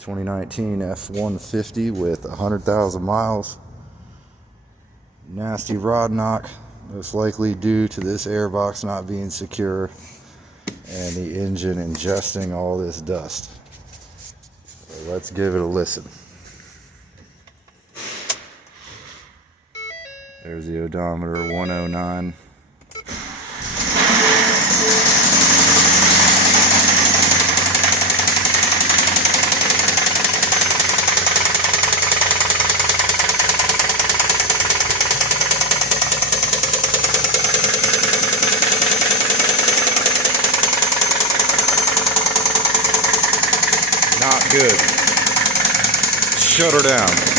2019 F150 with 100,000 miles. Nasty rod knock, most likely due to this airbox not being secure and the engine ingesting all this dust. So let's give it a listen. There's the odometer, 109. Not good. Shut her down.